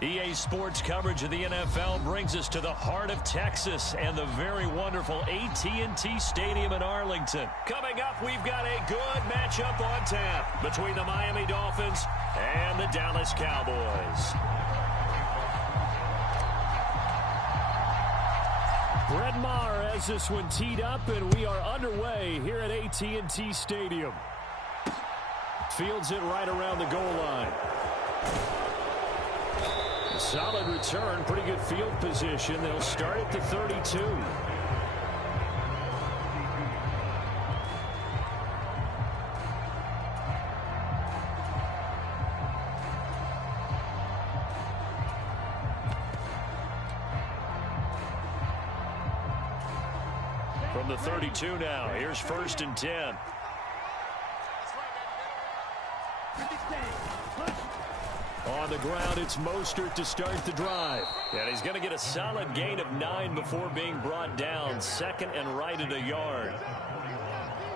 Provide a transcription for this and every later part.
EA Sports coverage of the NFL brings us to the heart of Texas and the very wonderful AT&T Stadium in Arlington. Coming up, we've got a good matchup on tap between the Miami Dolphins and the Dallas Cowboys. Brett Maher has this one teed up, and we are underway here at AT&T Stadium. Fields it right around the goal line. Solid return, pretty good field position. They'll start at the 32. From the 32 now, here's 1st and 10. On the ground, it's Mostert to start the drive. And he's going to get a solid gain of 9 before being brought down. 2nd and right at a yard.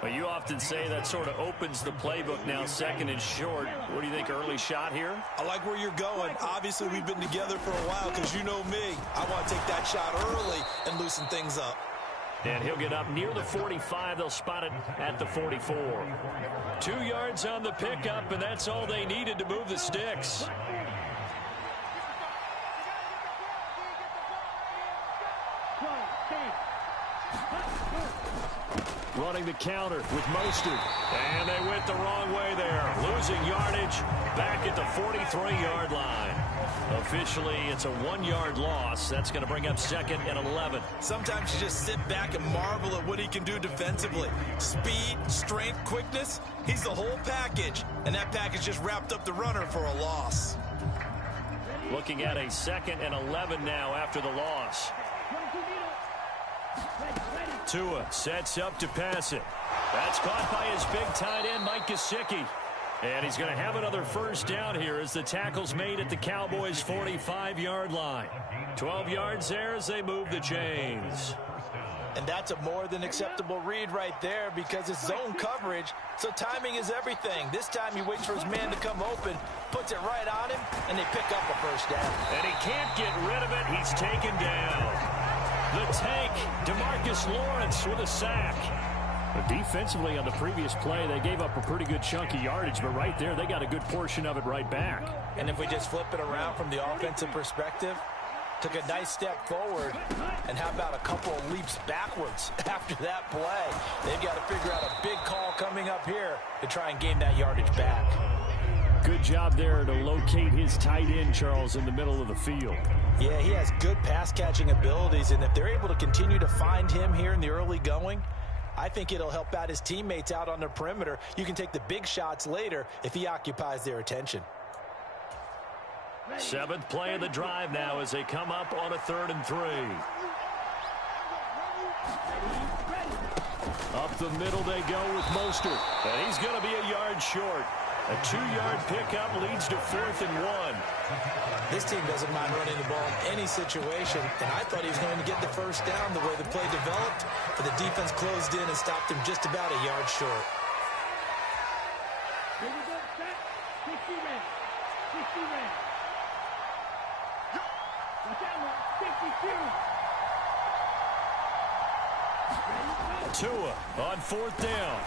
Well, you often say that sort of opens the playbook now, 2nd and short. What do you think, early shot here? I like where you're going. Obviously, we've been together for a while because you know me. I want to take that shot early and loosen things up. And he'll get up near the 45. They'll spot it at the 44. 2 yards on the pickup, and that's all they needed to move the sticks. Running the counter with Mostert. And they went the wrong way there. Losing yardage back at the 43-yard line. Officially, it's a 1-yard loss. That's going to bring up 2nd and 11. Sometimes you just sit back and marvel at what he can do defensively. Speed, strength, quickness. He's the whole package. And that package just wrapped up the runner for a loss. Looking at a 2nd and 11 now after the loss. Tua sets up to pass it. That's caught by his big tight end, Mike Gesicki. And he's going to have another 1st down here as the tackle's made at the Cowboys' 45-yard line. 12 yards there as they move the chains. And that's a more than acceptable read right there because it's zone coverage, so timing is everything. This time he waits for his man to come open, puts it right on him, and they pick up a 1st down. And he can't get rid of it. He's taken down. The tank, DeMarcus Lawrence with a sack. But defensively on the previous play, they gave up a pretty good chunk of yardage, but right there, they got a good portion of it right back. And if we just flip it around from the offensive perspective, took a nice step forward, and how about a couple of leaps backwards after that play? They've got to figure out a big call coming up here to try and gain that yardage back. Good job there to locate his tight end, Charles, in the middle of the field. Yeah, he has good pass-catching abilities, and if they're able to continue to find him here in the early going, I think it'll help out his teammates out on the perimeter. You can take the big shots later if he occupies their attention. 7th play of the drive now as they come up on a 3rd and 3. Up the middle they go with Mostert. And he's going to be a yard short. A 2-yard pickup leads to 4th and 1. This team doesn't mind running the ball in any situation, and I thought he was going to get the 1st down the way the play developed, but the defense closed in and stopped him just about a yard short. Tua on 4th down.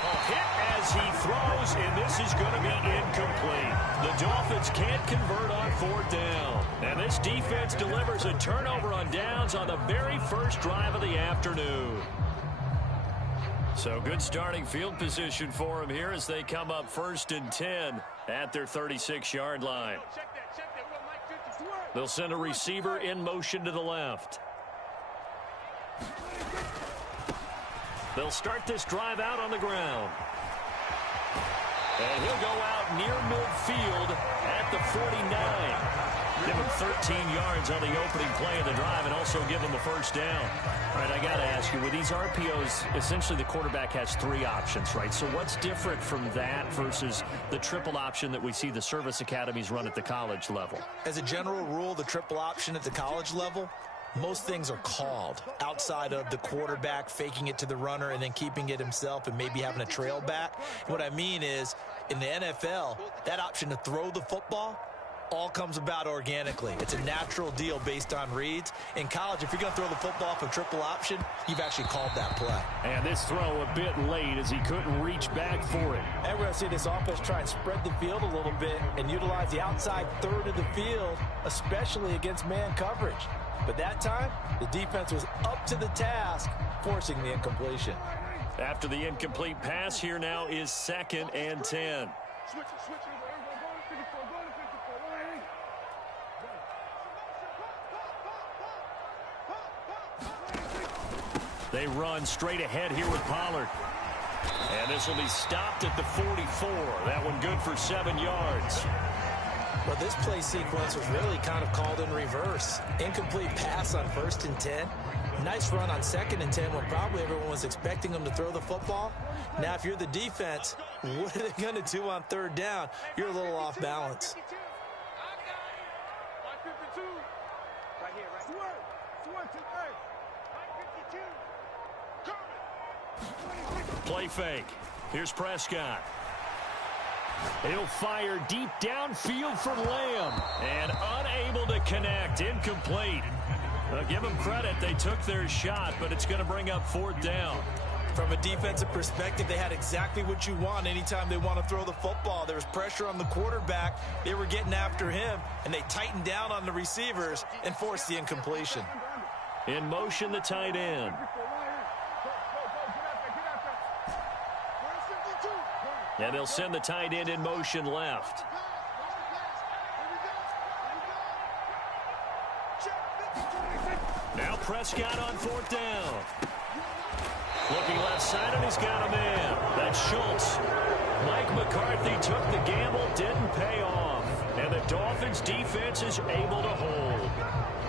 A hit as he throws, and this is going to be incomplete. The Dolphins can't convert on 4th down. And this defense delivers a turnover on downs on the very first drive of the afternoon. So good starting field position for them here as they come up 1st and 10 at their 36-yard line. They'll send a receiver in motion to the left. They'll start this drive out on the ground. And he'll go out near midfield at the 49. Give him 13 yards on the opening play of the drive and also give him a 1st down. All right, I got to ask you, with these RPOs, essentially the quarterback has 3 options, right? So what's different from that versus the triple option that we see the service academies run at the college level? As a general rule, the triple option at the college level, most things are called outside of the quarterback faking it to the runner and then keeping it himself and maybe having a trail back. What I mean is, in the NFL, that option to throw the football, all comes about organically. It's a natural deal based on reads. In college, if you're going to throw the football for triple option, you've actually called that play. And this throw a bit late as he couldn't reach back for it. And we're going to see this offense try and spread the field a little bit and utilize the outside third of the field, especially against man coverage. But that time, the defense was up to the task, forcing the incompletion. After the incomplete pass, here now is 2nd and 10. They run straight ahead here with Pollard. And this will be stopped at the 44. That one good for 7 yards. Well, this play sequence was really kind of called in reverse. Incomplete pass on 1st and 10. Nice run on 2nd and 10 when probably everyone was expecting them to throw the football. Now, if you're the defense, what are they going to do on 3rd down? You're a little off balance. Play fake. Here's Prescott. He'll fire deep downfield for Lamb. And unable to connect. Incomplete. Give them credit. They took their shot, but it's going to bring up 4th down. From a defensive perspective, they had exactly what you want anytime they want to throw the football. There was pressure on the quarterback. They were getting after him, and they tightened down on the receivers and forced the incompletion. In motion, the tight end. And they'll send the tight end in motion left. Now Prescott on 4th down. Looking left side, and he's got a man. That's Schultz. Mike McCarthy took the gamble, didn't pay off. And the Dolphins defense is able to hold.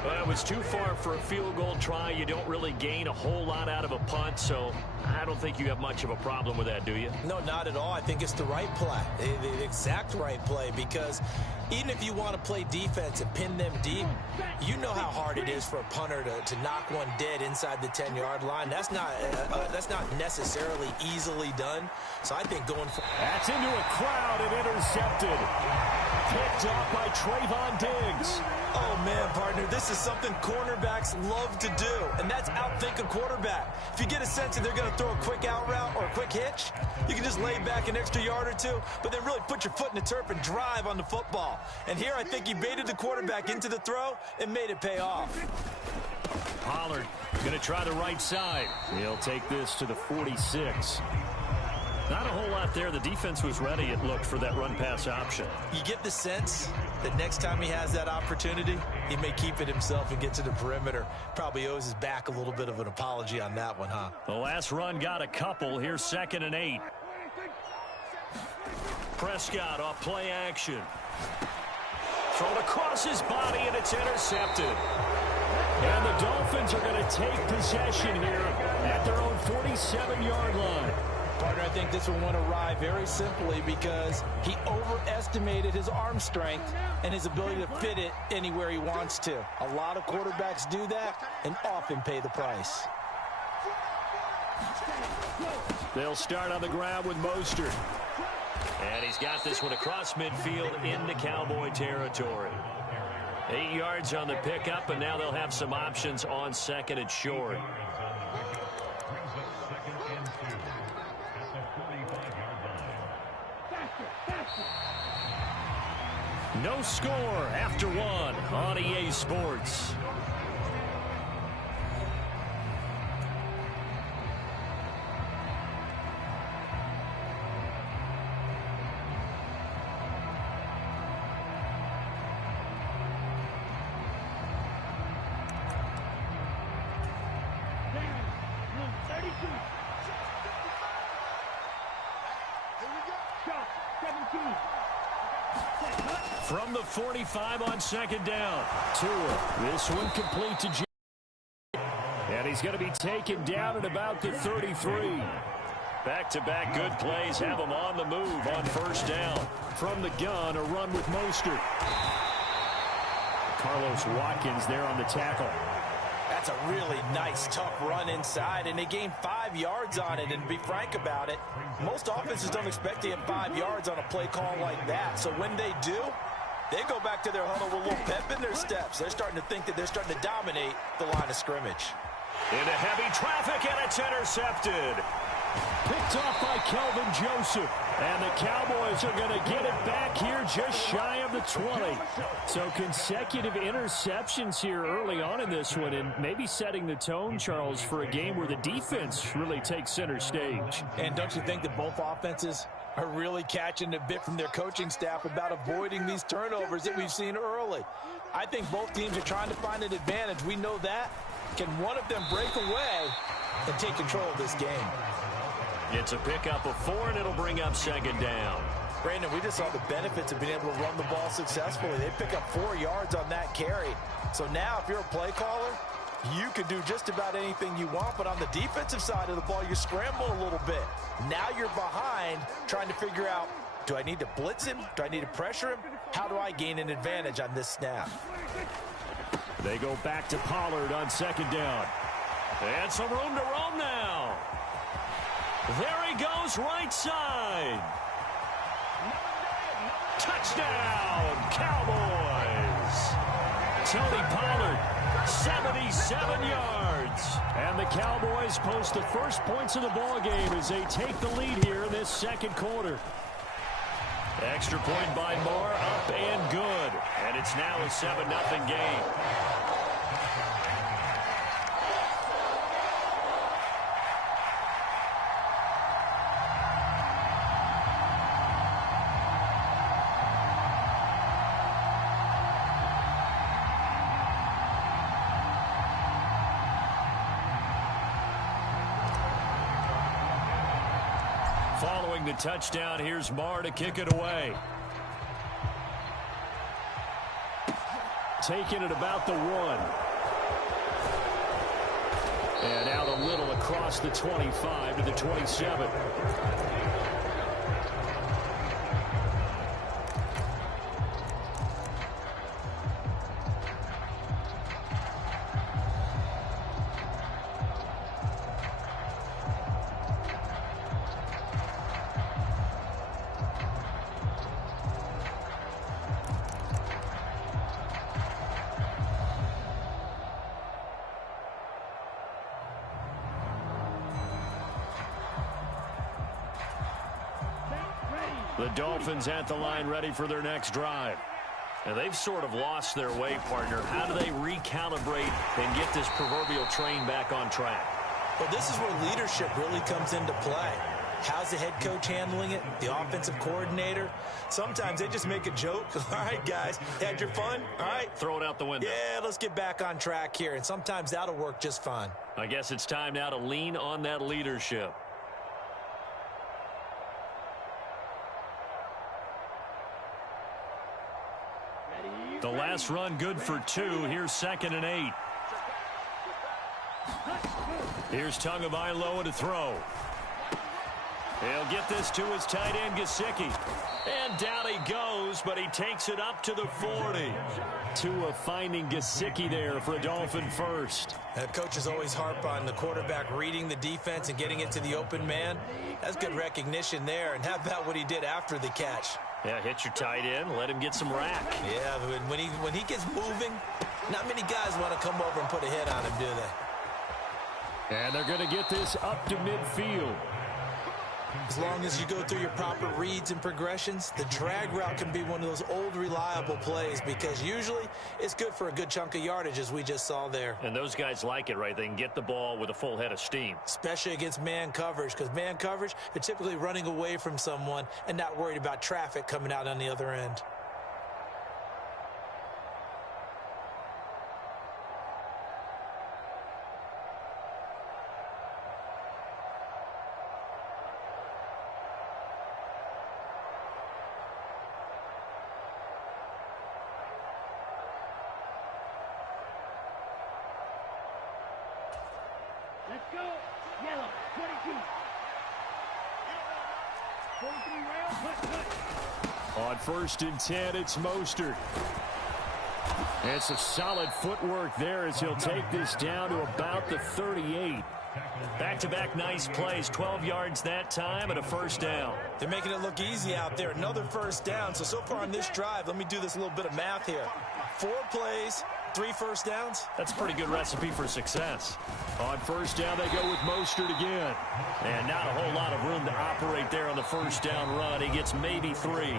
Well, it was too far for a field goal try. You don't really gain a whole lot out of a punt, so I don't think you have much of a problem with that, do you? No, not at all. I think it's the right play, the exact right play, because even if you want to play defense and pin them deep, you know how hard it is for a punter to knock one dead inside the 10-yard line. That's not necessarily easily done. So I think going for... That's into a crowd and intercepted. Picked off by Trayvon Diggs. Oh, man, partner, this is something cornerbacks love to do, and that's outthink a quarterback. If you get a sense that they're going to throw a quick out route or a quick hitch, you can just lay back an extra yard or two, but then really put your foot in the turf and drive on the football. And here I think he baited the quarterback into the throw and made it pay off. Pollard going to try the right side. He'll take this to the 46. Not a whole lot there. The defense was ready, it looked, for that run-pass option. You get the sense that next time he has that opportunity, he may keep it himself and get to the perimeter. Probably owes his back a little bit of an apology on that one, huh? The last run got a couple. Here's 2nd and 8. Prescott off play action. Thrown across his body, and it's intercepted. And the Dolphins are going to take possession here at their own 47-yard line. Partner, I think this one went awry very simply because he overestimated his arm strength and his ability to fit it anywhere he wants to. A lot of quarterbacks do that and often pay the price. They'll start on the ground with Mostert. And he's got this one across midfield into Cowboy territory. 8 yards on the pickup, and now they'll have some options on 2nd and short. No score after 1 on EA Sports. From the 45 on 2nd down. Tua, this one complete to J. And he's going to be taken down at about the 33. Back-to-back good plays have him on the move on 1st down. From the gun, a run with Mostert. Carlos Watkins there on the tackle. That's a really nice, tough run inside, and they gained 5 yards on it. And to be frank about it, most offenses don't expect to get 5 yards on a play call like that. So when they do, They go back to their huddle with a little pep in their steps. They're starting to think that they're starting to dominate the line of scrimmage. Into heavy traffic, and it's intercepted. Picked off by Kelvin Joseph. And the Cowboys are going to get it back here just shy of the 20. So consecutive interceptions here early on in this one, and maybe setting the tone, Charles, for a game where the defense really takes center stage. And don't you think that both offenses are really catching a bit from their coaching staff about avoiding these turnovers that we've seen early? I think both teams are trying to find an advantage. We know that. Can one of them break away and take control of this game? It's a pickup of 4, and it'll bring up second down. Brandon, we just saw the benefits of being able to run the ball successfully. They pick up 4 yards on that carry. So now if you're a play caller, you can do just about anything you want. But on the defensive side of the ball, you're scrambling a little bit. Now you're behind trying to figure out, do I need to blitz him? Do I need to pressure him? How do I gain an advantage on this snap? They go back to Pollard on second down. And some room to roam now. There he goes, right side. Touchdown, Cowboys. Tony Pollard, 77 yards. And the Cowboys post the first points of the ballgame as they take the lead here in this second quarter. Extra point by Moore, up and good. And it's now a 7-0 game. Following the touchdown, here's Marr to kick it away. Taking it about the 1. And out a little across the 25 to the 27. The Dolphins at the line ready for their next drive. And they've sort of lost their way, partner. How do they recalibrate and get this proverbial train back on track? Well, this is where leadership really comes into play. How's the head coach handling it? The offensive coordinator? Sometimes they just make a joke. All right, guys, had your fun? All right. Throw it out the window. Yeah, let's get back on track here. And sometimes that'll work just fine. I guess it's time now to lean on that leadership. The last run good for 2. Here's 2nd and 8. Here's Tagovailoa to throw. He'll get this to his tight end, Gesicki. And down he goes, but he takes it up to the 40. Tua finding Gesicki there for a Dolphin first. Coaches always harp on the quarterback reading the defense and getting it to the open man. That's good recognition there. And how about what he did after the catch? Yeah, hit your tight end, let him get some rack. Yeah, when he gets moving, not many guys want to come over and put a hit on him, do they? And they're going to get this up to midfield. As long as you go through your proper reads and progressions, the drag route can be one of those old reliable plays because usually it's good for a good chunk of yardage as we just saw there. And those guys like it, right? They can get the ball with a full head of steam. Especially against man coverage because man coverage, they're typically running away from someone and not worried about traffic coming out on the other end. Let's go. Yellow, 22. 43 round. On 1st and 10, it's Mostert. It's a solid footwork there as he'll take this down to about the 38. Back-to-back nice plays, 12 yards that time and a first down. They're making it look easy out there. Another first down. So far on this drive, let me do this little bit of math here. 4 plays, 3 first downs. That's a pretty good recipe for success. On first down, they go with Mostert again. And not a whole lot of room to operate there on the first down run. He gets maybe 3.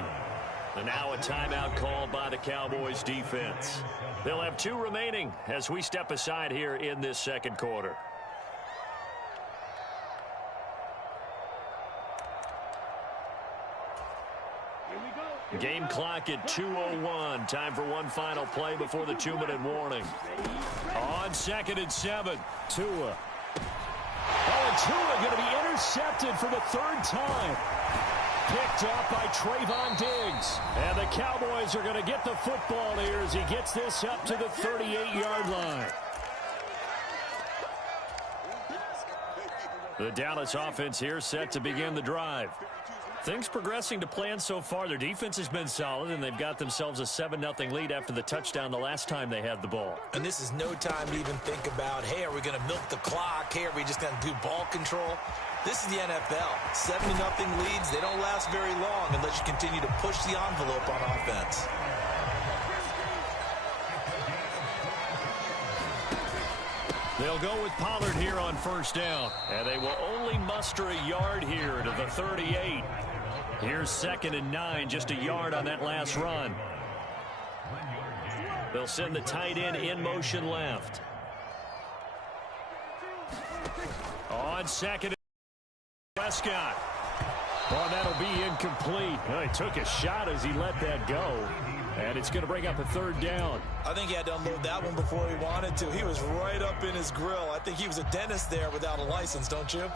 And now a timeout called by the Cowboys defense. They'll have 2 remaining as we step aside here in this second quarter. Game clock at 2:01. Time for one final play before the 2-minute warning. On 2nd and 7, Tua. Oh, and Tua going to be intercepted for the 3rd time. Picked up by Trayvon Diggs. And the Cowboys are going to get the football here as he gets this up to the 38-yard line. The Dallas offense here set to begin the drive. Things progressing to plan so far. Their defense has been solid, and they've got themselves a 7-0 lead after the touchdown the last time they had the ball. And this is no time to even think about, hey, are we going to milk the clock? Hey, are we just going to do ball control? This is the NFL. 7-0 leads, they don't last very long unless you continue to push the envelope on offense. They'll go with Pollard here on first down, and they will only muster a yard here to the 38. Here's 2nd and 9, just a yard on that last run. They'll send the tight end in motion left. On 2nd, Prescott. Oh, that'll be incomplete. Well, he took a shot as he let that go. And it's going to bring up a 3rd down. I think he had to unload that one before he wanted to. He was right up in his grill. I think he was a dentist there without a license, don't you?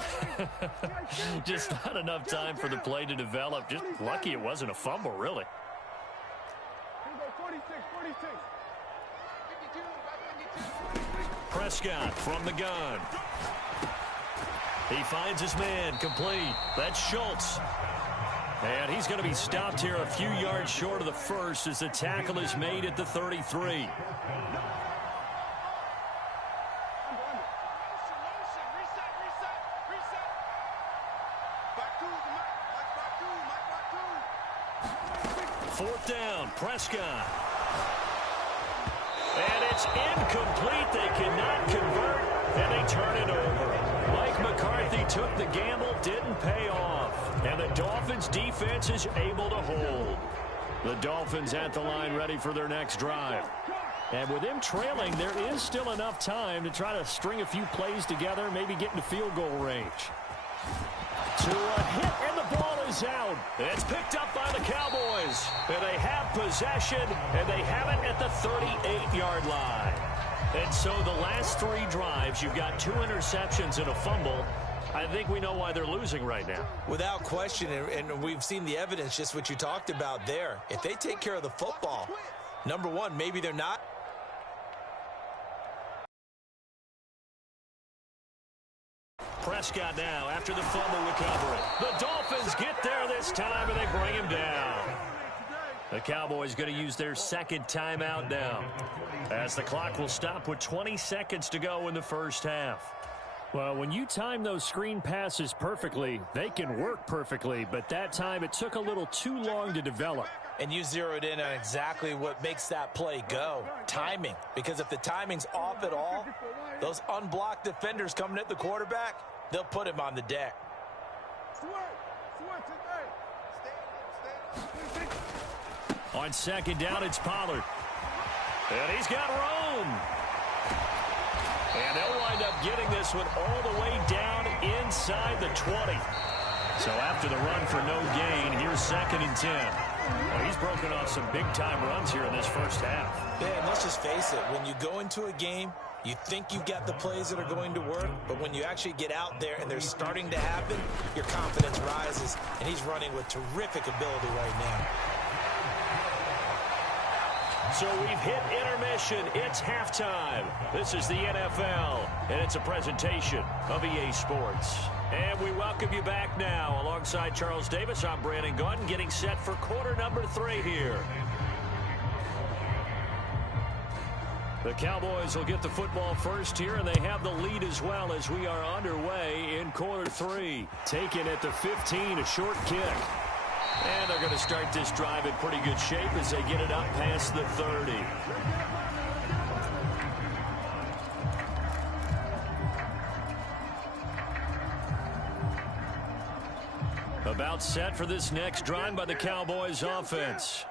Just not enough time for the play to develop. Just lucky it wasn't a fumble, really. 46. Prescott from the gun. He finds his man, complete. That's Schultz. And he's going to be stopped here a few yards short of the first as the tackle is made at the 33. Fourth down, Prescott. And it's incomplete. They cannot convert, and they turn it over. Mike McCarthy took the gamble, didn't pay off. And the Dolphins defense is able to hold. The Dolphins at the line ready for their next drive. And with them trailing, there is still enough time to try to string a few plays together, maybe get into field goal range. To a hit, and the ball is out. It's picked up by the Cowboys. And they have possession, and they have it at the 38-yard line. And so the last 3 drives, you've got 2 interceptions and a fumble. I think we know why they're losing right now. Without question, and we've seen the evidence, just what you talked about there. If they take care of the football, number one, maybe they're not. Prescott now after the fumble recovery. The Dolphins get there this time, and they bring him down. The Cowboys going to use their 2nd timeout now, as the clock will stop with 20 seconds to go in the first half. Well, when you time those screen passes perfectly, they can work perfectly, but that time it took a little too long to develop. And you zeroed in on exactly what makes that play go. Timing. Because if the timing's off at all, those unblocked defenders coming at the quarterback, they'll put him on the deck. On 2nd down, it's Pollard. And he's got room. And they'll wind up getting this one all the way down inside the 20. So after the run for no gain, here's 2nd and 10. Well, he's broken off some big-time runs here in this first half. Yeah, and let's just face it. When you go into a game, you think you've got the plays that are going to work, but when you actually get out there and they're starting to happen, your confidence rises, and he's running with terrific ability right now. So we've hit intermission. It's halftime. This is the NFL, and it's a presentation of EA Sports. And we welcome you back now. Alongside Charles Davis, I'm Brandon Gaudin, getting set for quarter number 3 here. The Cowboys will get the football first here, and they have the lead as well as we are underway in quarter 3. Taken at the 15, a short kick. And they're going to start this drive in pretty good shape as they get it up past the 30. About set for this next drive by the Cowboys offense.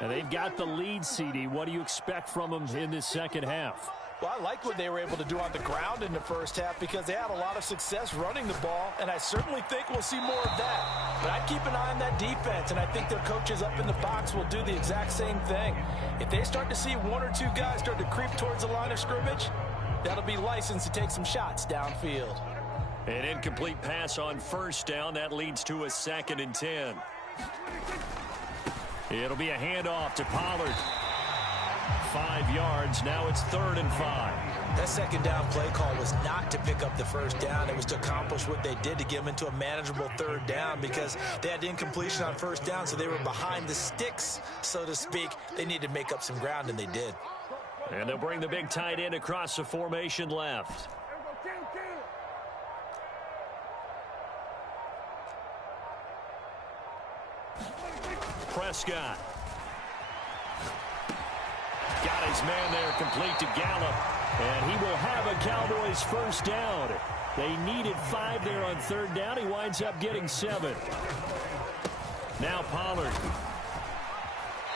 And they've got the lead, CD. What do you expect from them in this second half? Well, I like what they were able to do on the ground in the first half because they had a lot of success running the ball, and I certainly think we'll see more of that. But I'd keep an eye on that defense, and I think their coaches up in the box will do the exact same thing. If they start to see one or two guys start to creep towards the line of scrimmage, that'll be licensed to take some shots downfield. An incomplete pass on first down. That leads to a 2nd and 10. It'll be a handoff to Pollard. 5 yards. Now it's 3rd and 5. That second down play call was not to pick up the first down. It was to accomplish what they did to get them into a manageable 3rd down because they had incompletion on first down, so they were behind the sticks, so to speak. They needed to make up some ground, and they did. And they'll bring the big tight end across the formation left. Prescott. Got his man there, complete to Gallup. And he will have a Cowboys first down. They needed 5 there on 3rd down. He winds up getting 7. Now Pollard.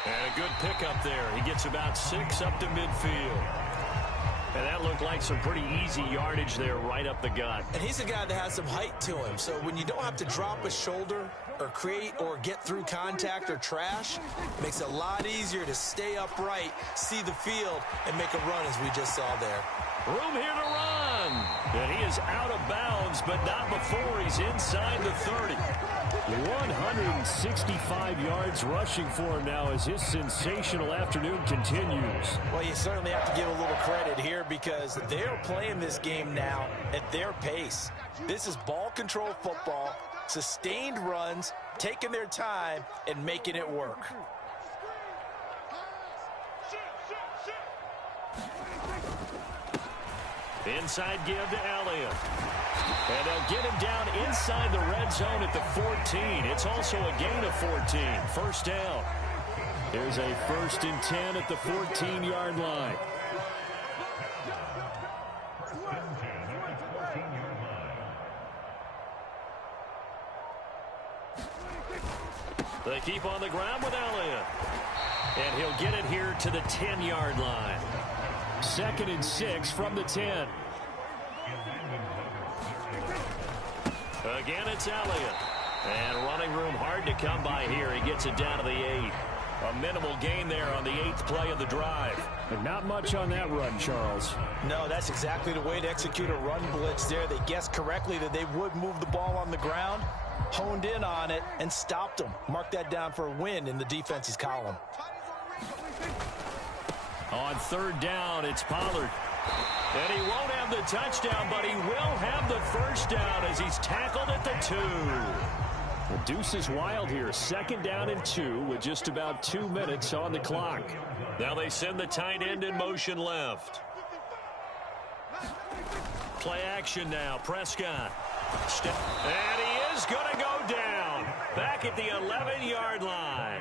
And a good pickup there. He gets about 6 up to midfield. And that looked like some pretty easy yardage there right up the gut. And he's a guy that has some height to him. So when you don't have to drop a shoulder or create or get through contact or trash, it makes it a lot easier to stay upright, see the field, and make a run as we just saw there. Room here to run. And he is out of bounds, but not before he's inside the 30. 165 yards rushing for him now as his sensational afternoon continues. Well, you certainly have to give a little credit here because they're playing this game now at their pace. This is ball control football, sustained runs, taking their time, and making it work. Inside give to Elliott. And they'll get him down inside the red zone at the 14. It's also a gain of 14. First down. There's a 1st and 10 at the 14-yard line. They keep on the ground with Elliott. And he'll get it here to the 10-yard line. 2nd and 6 from the 10. Again, it's Elliott. And running room hard to come by here. He gets it down to the 8. A minimal gain there on the 8th play of the drive. But not much on that run, Charles. No, that's exactly the way to execute a run blitz there. They guessed correctly that they would move the ball on the ground, honed in on it, and stopped them. Mark that down for a win in the defense's column. On 3rd down, it's Pollard. And he won't have the touchdown, but he will have the first down as he's tackled at the 2. The deuce is wild here. 2nd down and 2 with just about 2 minutes on the clock. Now they send the tight end in motion left. Play action now. Prescott. And he is going to go down. Back at the 11-yard line.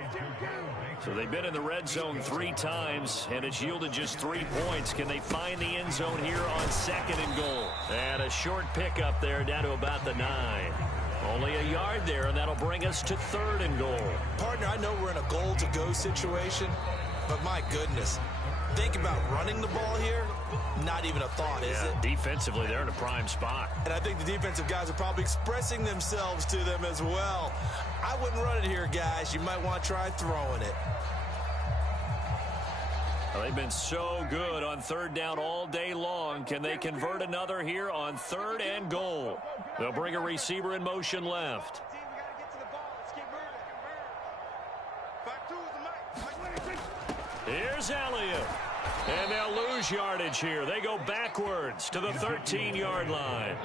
So they've been in the red zone 3 times, and it's yielded just 3 points. Can they find the end zone here on 2nd and goal? And a short pickup there down to about the 9. Only a yard there, and that'll bring us to 3rd and goal. Partner, I know we're in a goal-to-go situation, but my goodness, think about running the ball here. Not even a thought, is it? Defensively, they're in a prime spot. And I think the defensive guys are probably expressing themselves to them as well. I wouldn't run it here, guys. You might want to try throwing it. Well, they've been so good on 3rd down all day long. Can they convert another here on 3rd and goal? They'll bring a receiver in motion left. Here's Elliott. And they'll lose yardage here. They go backwards to the 13-yard line.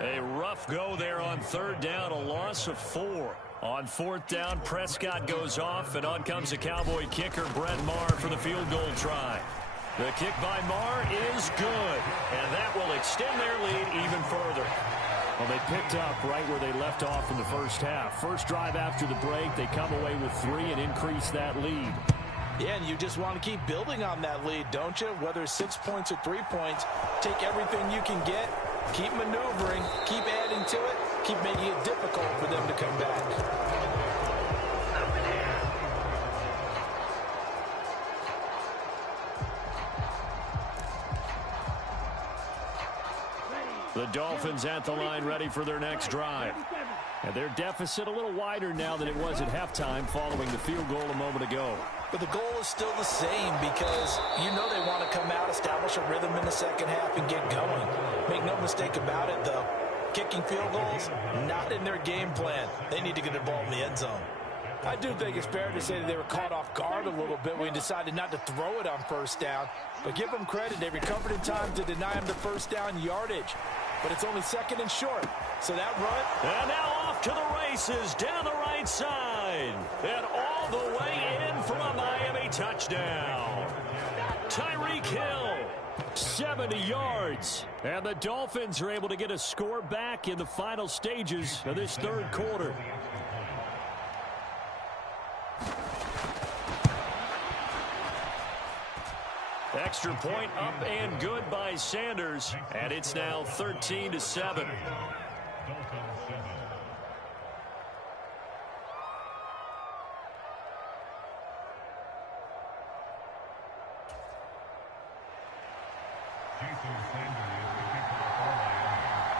A rough go there on 3rd down, a loss of 4. On 4th down, Prescott goes off, and on comes the Cowboy kicker, Brett Maher, for the field goal try. The kick by Marr is good, and that will extend their lead even further. Well, they picked up right where they left off in the first half. First drive after the break, they come away with 3 and increase that lead. Yeah, and you just want to keep building on that lead, don't you? Whether it's 6 points or 3 points, take everything you can get, keep maneuvering, keep adding to it, keep making it difficult for them to come back. The Dolphins at the line ready for their next drive. And their deficit a little wider now than it was at halftime following the field goal a moment ago. But the goal is still the same because you know they want to come out, establish a rhythm in the second half, and get going. Make no mistake about it, though. Kicking field goals, not in their game plan. They need to get the ball in the end zone. I do think it's fair to say that they were caught off guard a little bit when we decided not to throw it on first down. But give them credit. They recovered in time to deny them the first down yardage. But it's only second and short. So that run. And now off to the races down the right side. And all the way in for a Miami touchdown. Tyreek Hill. 70 yards. And the Dolphins are able to get a score back in the final stages of this third quarter. Extra point up and good by Sanders, and it's now 13-7.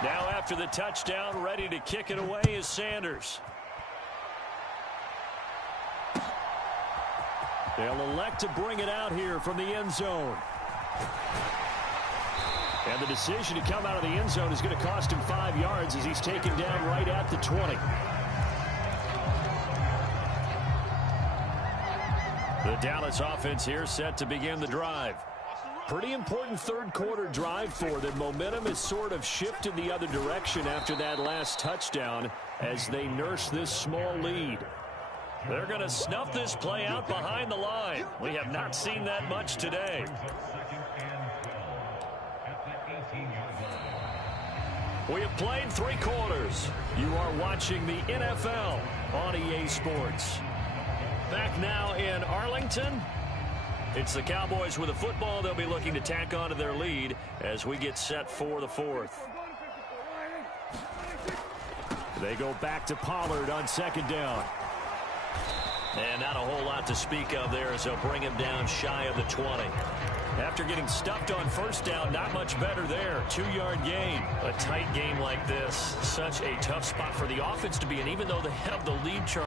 Now after the touchdown, ready to kick it away is Sanders. They'll elect to bring it out here from the end zone. And the decision to come out of the end zone is going to cost him 5 yards as he's taken down right at the 20. The Dallas offense here set to begin the drive. Pretty important third quarter drive for them. Momentum has sort of shifted the other direction after that last touchdown as they nurse this small lead. They're going to snuff this play out behind the line. We have not seen that much today. We have played 3 quarters. You are watching the NFL on EA Sports. Back now in Arlington. It's the Cowboys with the football. They'll be looking to tack onto their lead as we get set for the fourth. They go back to Pollard on second down. And not a whole lot to speak of there as they'll bring him down shy of the 20. After getting stuffed on first down, not much better there. 2-yard gain. A tight game like this, such a tough spot for the offense to be in, even though they have the lead charge.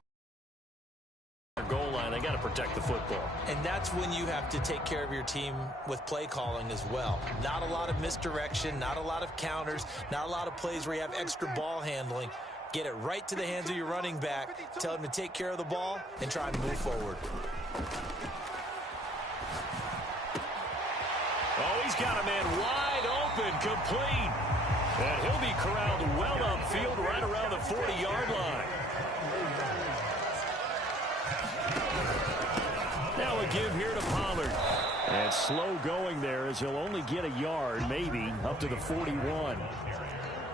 Goal line, they got to protect the football. And that's when you have to take care of your team with play calling as well. Not a lot of misdirection, not a lot of counters, not a lot of plays where you have extra ball handling. Get it right to the hands of your running back. Tell him to take care of the ball and try and move forward. Oh, he's got a man wide open, complete. And he'll be corralled well upfield right around the 40-yard line. Now a give here to Pollard. And slow going there as he'll only get a yard, maybe, up to the 41.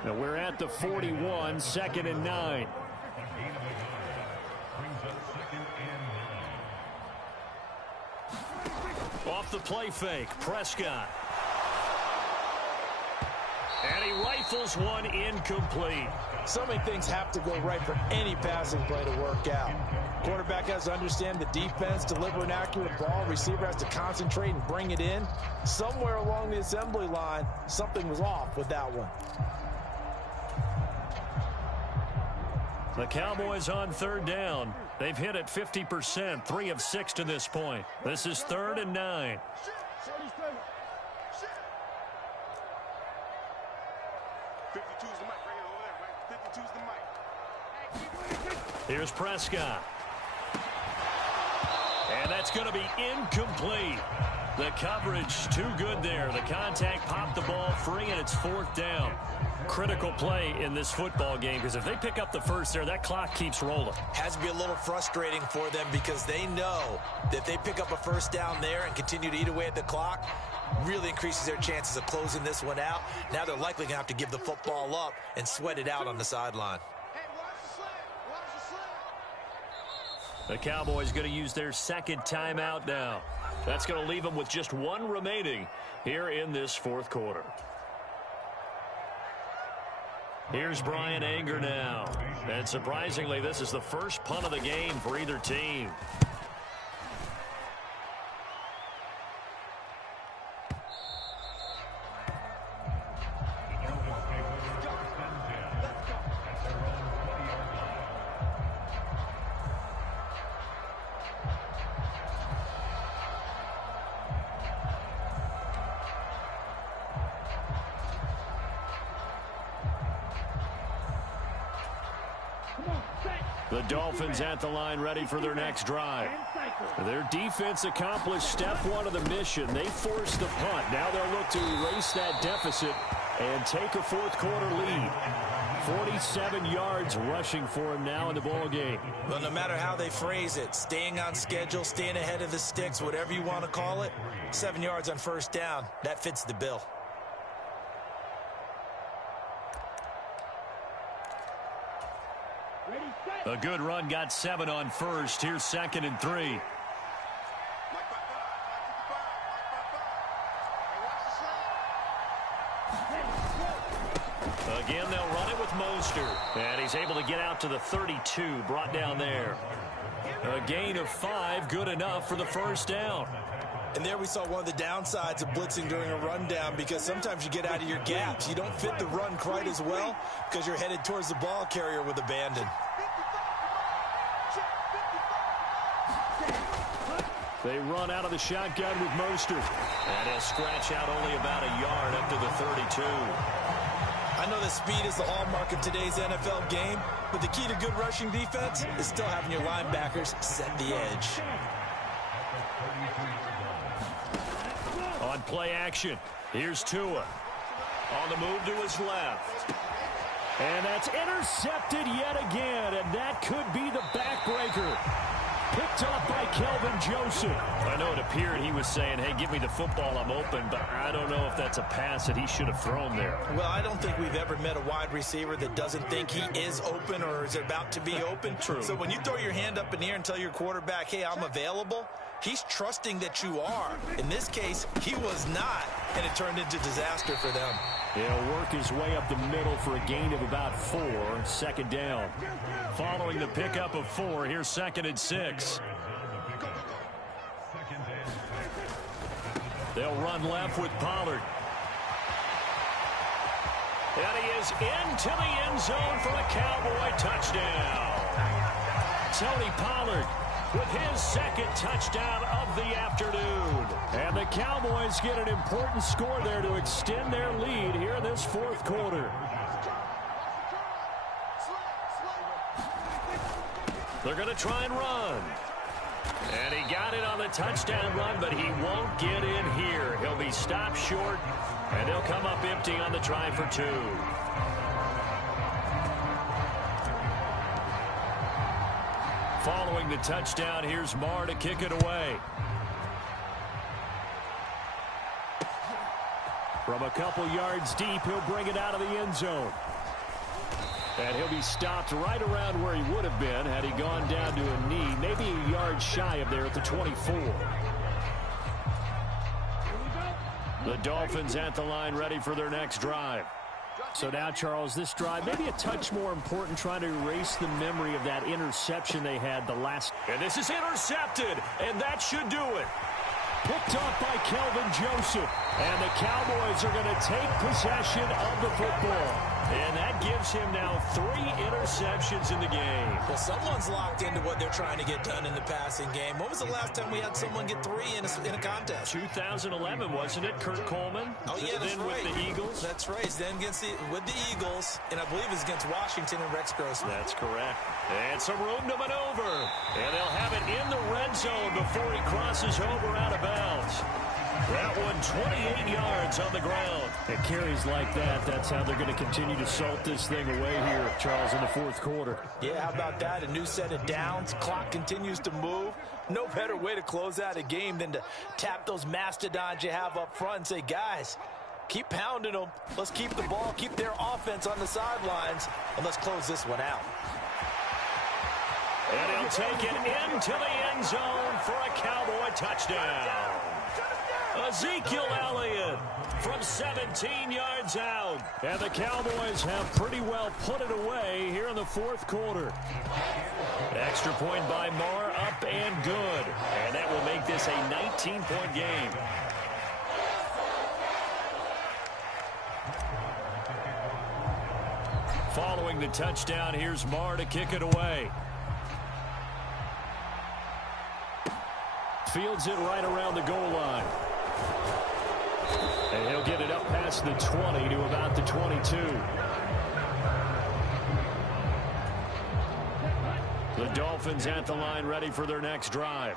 Now we're at the 41, 2nd and 9. Off the play fake, Prescott. And he rifles one incomplete. So many things have to go right for any passing play to work out. Quarterback has to understand the defense, deliver an accurate ball. Receiver has to concentrate and bring it in. Somewhere along the assembly line, something was off with that one. The Cowboys on third down. They've hit it 50%, 3 of 6 to this point. This is 3rd and 9. Here's Prescott. And that's going to be incomplete. The coverage too good there. The contact popped the ball free, and it's 4th down. Critical play in this football game, because if they pick up the first there, that clock keeps rolling. Has to be a little frustrating for them because they know that if they pick up a first down there and continue to eat away at the clock, really increases their chances of closing this one out. Now they're likely going to have to give the football up and sweat it out on the sideline. The Cowboys going to use their second timeout now. That's going to leave them with just one remaining here in this 4th quarter. Here's Brian Anger now. And surprisingly, this is the first punt of the game for either team. The Dolphins at the line ready for their next drive. Their defense accomplished step 1 of the mission. They forced the punt. Now they'll look to erase that deficit and take a 4th quarter lead. 47 yards rushing for him now in the ball game. Well, no matter how they phrase it, staying on schedule, staying ahead of the sticks, whatever you want to call it, 7 yards on first down, that fits the bill. A good run, got 7 on first. Here's 2nd and 3. Again, they'll run it with Mostert. And he's able to get out to the 32, brought down there. A gain of 5, good enough for the first down. And there we saw one of the downsides of blitzing during a rundown, because sometimes you get out of your gaps. You don't fit the run quite as well because you're headed towards the ball carrier with abandon. They run out of the shotgun with Mostert. And he'll scratch out only about a yard up to the 32. I know that speed is the hallmark of today's NFL game, but the key to good rushing defense is still having your linebackers set the edge. On play action, here's Tua. On the move to his left. And that's intercepted yet again, and that could be the backbreaker. Picked off by Kelvin Joseph. I know it appeared he was saying, hey, give me the football, I'm open, but I don't know if that's a pass that he should have thrown there. Well, I don't think we've ever met a wide receiver that doesn't think he is open or is about to be open. True. So when you throw your hand up in the air and tell your quarterback, hey, I'm available, he's trusting that you are. In this case, he was not, and it turned into disaster for them. He'll work his way up the middle for a gain of about 4. 2nd down. Following the pickup of 4, here's 2nd and 6. They'll run left with Pollard. And he is into the end zone for a Cowboy touchdown. Tony Pollard with his 2nd touchdown of the afternoon. And the Cowboys get an important score there to extend their lead here in this 4th quarter. They're going to try and run. And he got it on the touchdown run, but he won't get in here. He'll be stopped short, and they'll come up empty on the try for 2. Following the touchdown, here's Marr to kick it away. From a couple yards deep, he'll bring it out of the end zone. And he'll be stopped right around where he would have been had he gone down to a knee, maybe a yard shy of there at the 24. The Dolphins at the line ready for their next drive. So now, Charles, this drive maybe a touch more important, trying to erase the memory of that interception they had the last. And this is intercepted, and that should do it. Picked off by Kelvin Joseph. And the Cowboys are going to take possession of the football. And that gives him now 3 interceptions in the game. Well, someone's locked into what they're trying to get done in the passing game. When was the last time we had someone get 3 in a contest? 2011, wasn't it? Kurt Coleman? Oh, yeah, that's then right. With the Eagles? That's right. Then with the Eagles, and I believe it's against Washington and Rex Grossman. That's correct. And some room to maneuver. And they'll have it in the red zone before he crosses over out of bounds. and 28 yards on the ground. It carries like that. That's how they're going to continue to salt this thing away here, Charles, in the fourth quarter. Yeah, how about that? A new set of downs. Clock continues to move. No better way to close out a game than to tap those mastodons you have up front and say, guys, keep pounding them. Let's keep the ball, keep their offense on the sidelines, and let's close this one out. And he'll take it into the end zone for a Cowboy touchdown. Ezekiel Elliott from 17 yards out. And the Cowboys have pretty well put it away here in the fourth quarter. Extra point by Marr, up and good. And that will make this a 19-point game. Following the touchdown, here's Marr to kick it away. Fields it right around the goal line. And he'll get it up past the 20 to about the 22. The Dolphins at the line ready for their next drive.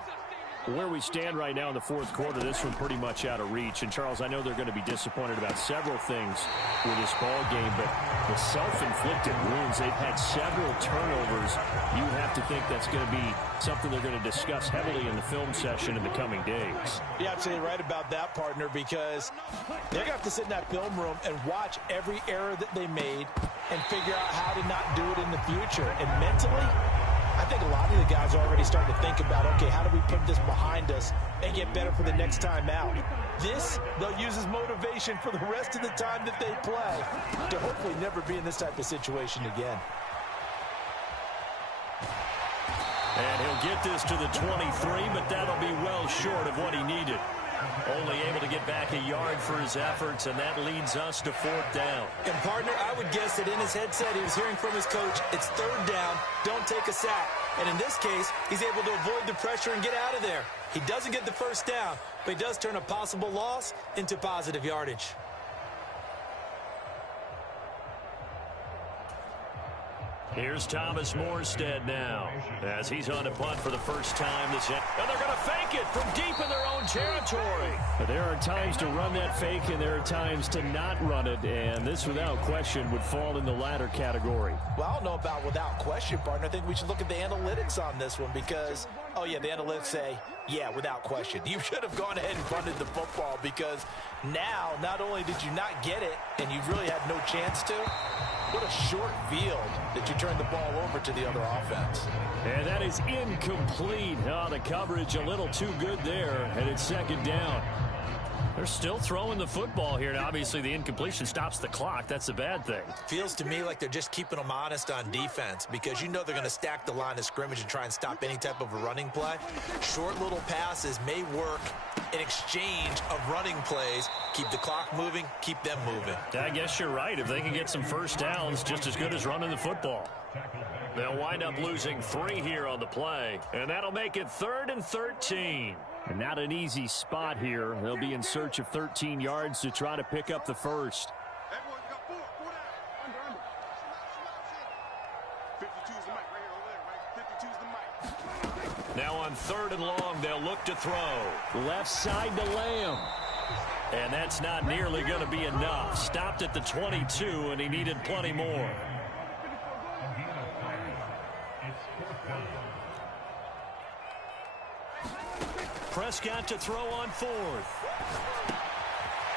Where we stand right now in the fourth quarter, this one pretty much out of reach. And, Charles, I know they're going to be disappointed about several things with this ball game, but the self-inflicted wounds, they've had several turnovers. You have to think that's going to be something they're going to discuss heavily in the film session in the coming days. You're absolutely right about that, partner, because they're going to have to sit in that film room and watch every error that they made and figure out how to not do it in the future. And mentally, I think a lot of the guys are already starting to think about, okay, how do we put this behind us and get better for the next time out? This, they'll use as motivation for the rest of the time that they play to hopefully never be in this type of situation again. And he'll get this to the 23, but that'll be well short of what he needed. Only able to get back a yard for his efforts, and that leads us to fourth down. And, partner, I would guess that in his headset he was hearing from his coach, it's third down, don't take a sack. And in this case, he's able to avoid the pressure and get out of there. He doesn't get the first down, but he does turn a possible loss into positive yardage. Here's Thomas Morstead now as he's on a punt for the first time this year. And they're going to fake it from deep in their own territory. But there are times to run that fake, and there are times to not run it, and this, without question, would fall in the latter category. Well, I don't know about without question, partner. I think we should look at the analytics on this one because, oh, yeah, the analytics say, yeah, without question. You should have gone ahead and punted the football because now not only did you not get it and you really had no chance to, what a short field that you turned the ball over to the other offense. And that is incomplete. Oh, the coverage a little too good there, and it's second down. They're still throwing the football here. Now, obviously, the incompletion stops the clock. That's the bad thing. Feels to me like they're just keeping them honest on defense because you know they're going to stack the line of scrimmage and try and stop any type of a running play. Short little passes may work in exchange of running plays. Keep the clock moving, keep them moving. I guess you're right. If they can get some first downs, just as good as running the football. They'll wind up losing 3 here on the play, and that'll make it 3rd and 13. And not an easy spot here. They'll be in search of 13 yards to try to pick up the first. Now on 3rd and long, they'll look to throw. Left side to Lamb. And that's not nearly going to be enough. Stopped at the 22, and he needed plenty more. Prescott to throw on 4th.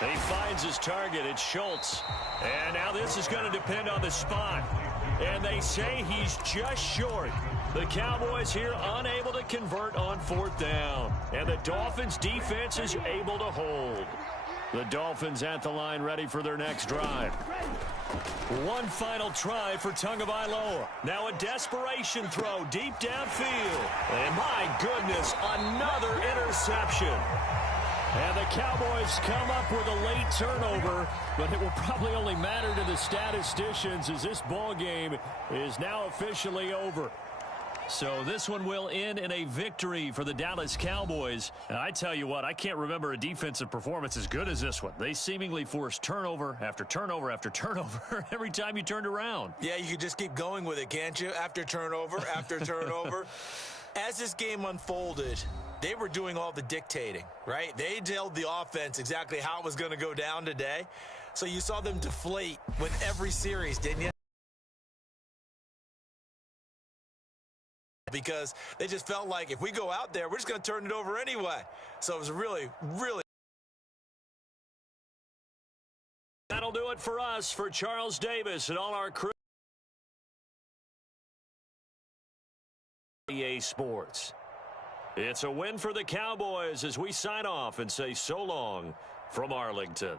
He finds his target. It's Schultz. And now this is going to depend on the spot. And they say he's just short. The Cowboys here unable to convert on 4th down. And the Dolphins defense is able to hold. The Dolphins at the line ready for their next drive. One final try for Tagovailoa. Now a desperation throw deep downfield. And my goodness, another interception. And the Cowboys come up with a late turnover, but it will probably only matter to the statisticians as this ball game is now officially over. So this one will end in a victory for the Dallas Cowboys. And I tell you what, I can't remember a defensive performance as good as this one. They seemingly forced turnover after turnover after turnover every time you turned around. Yeah, you could just keep going with it, can't you? After turnover, after turnover. As this game unfolded, they were doing all the dictating, right? They told the offense exactly how it was going to go down today. So you saw them deflate with every series, didn't you? Because they just felt like if we go out there, we're just going to turn it over anyway. So it was really, really. That'll do it for us, for Charles Davis and all our crew. EA Sports. It's a win for the Cowboys as we sign off and say so long from Arlington.